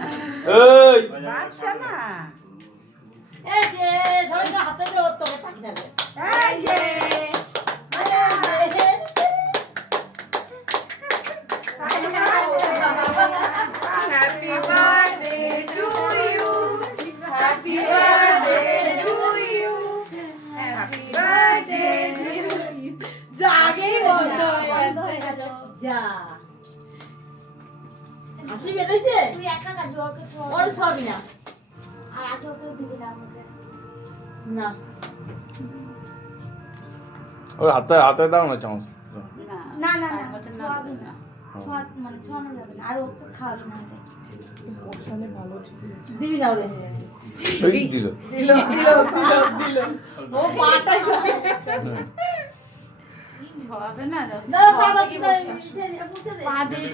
এই বাচ্চা না এই যে সবাইকে হাতে দিয়ে ওর তোকে তাকিয়ে যাবে এই যে Happy birthday to you. Happy birthday to you. Happy birthday to you. জাগেই বন্ধ হয়ে গেছে। যা হাসি বেরোইছে তুই একা কাজ ওকে ছোঁয়া ওর ছবি না আর আগে ওকে দিবি না আমাকে না ওর হাতে হাতে দাও না চামচ না না না ছোঁয়াবি না ছোঁয়া মানে ছোঁয়ানো যাবে না আর ওকে খাওয়াবি না দিবি না ওরে এই দিল ও পাটাই ছোঁয়াবে না না বাবা কি পা দিয়ে